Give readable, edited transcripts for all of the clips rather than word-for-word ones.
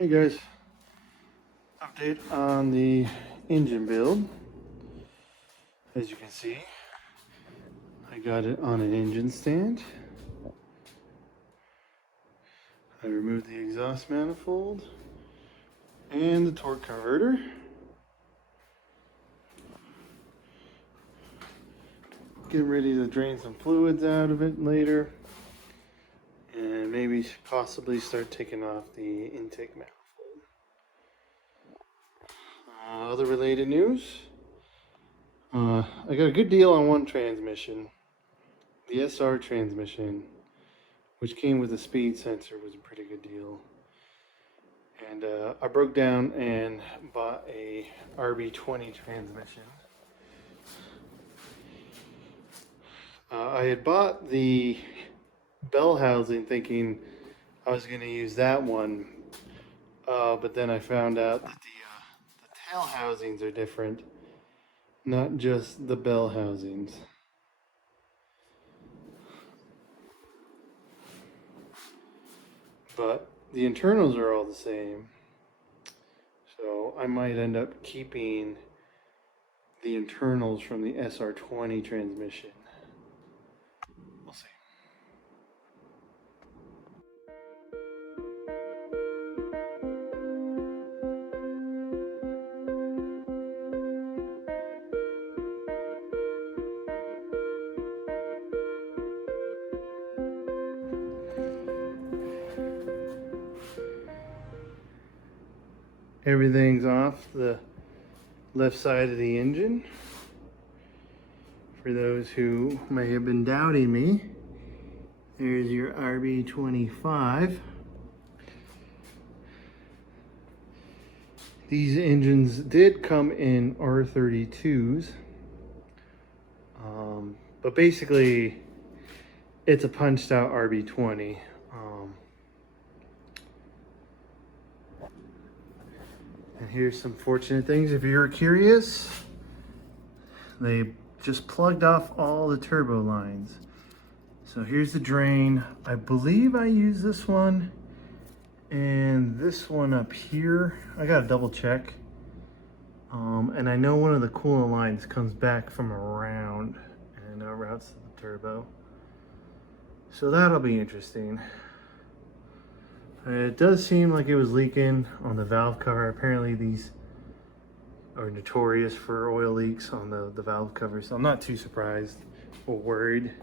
Hey guys, update on the engine build. As you can see, I got it on an engine stand. I removed the exhaust manifold and the torque converter. Getting ready to drain some fluids out of it later. And maybe possibly start taking off the intake manifold. Other related news. I got a good deal on one transmission. The SR transmission, which came with a speed sensor, was a pretty good deal. And I broke down and bought a RB20 transmission. I had bought the bell housing thinking I was going to use that one, but then I found out that the tail housings are different, not just the bell housings. But the internals are all the same, so I might end up keeping the internals from the SR20 transmission. We'll see. Everything's off the left side of the engine. For those who may have been doubting me, there's your RB25. These engines did come in R32s, but basically it's a punched out RB20. And here's some fortunate things. If you're curious, they just plugged off all the turbo lines. So here's the drain. I believe I used this one and this one up here. I gotta double check. And I know one of the coolant lines comes back from around and routes to the turbo. So that'll be interesting. It does seem like it was leaking on the valve cover. Apparently these are notorious for oil leaks on the valve cover, so I'm not too surprised or worried.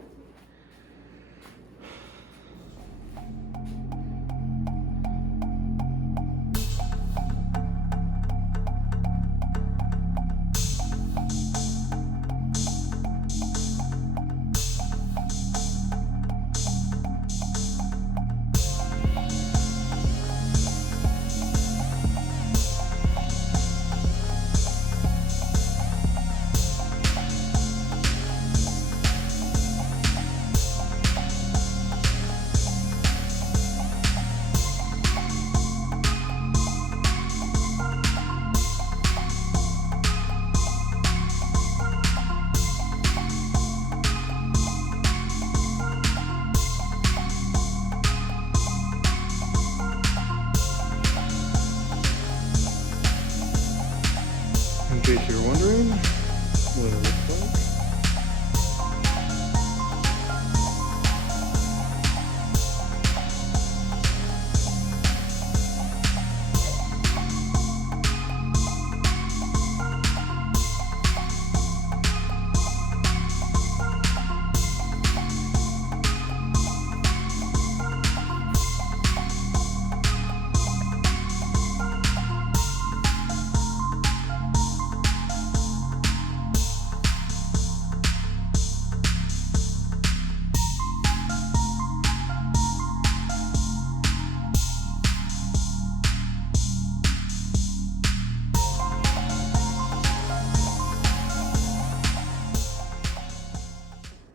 In case you're wondering what it looks like.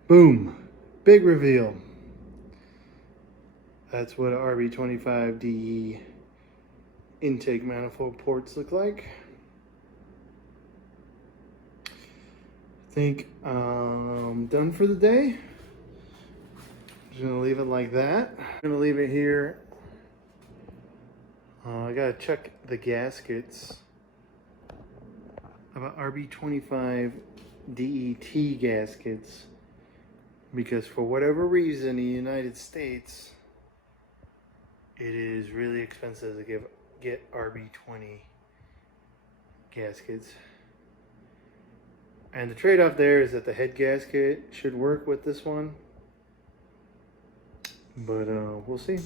Boom, big reveal. That's what RB25DE intake manifold ports look like. I think I'm done for the day. Just gonna leave it like that. I'm gonna leave it here I gotta check the gaskets. About RB25DET gaskets, because for whatever reason in the United States it is really expensive to get RB20 gaskets. And the trade-off there is that the head gasket should work with this one, but we'll see.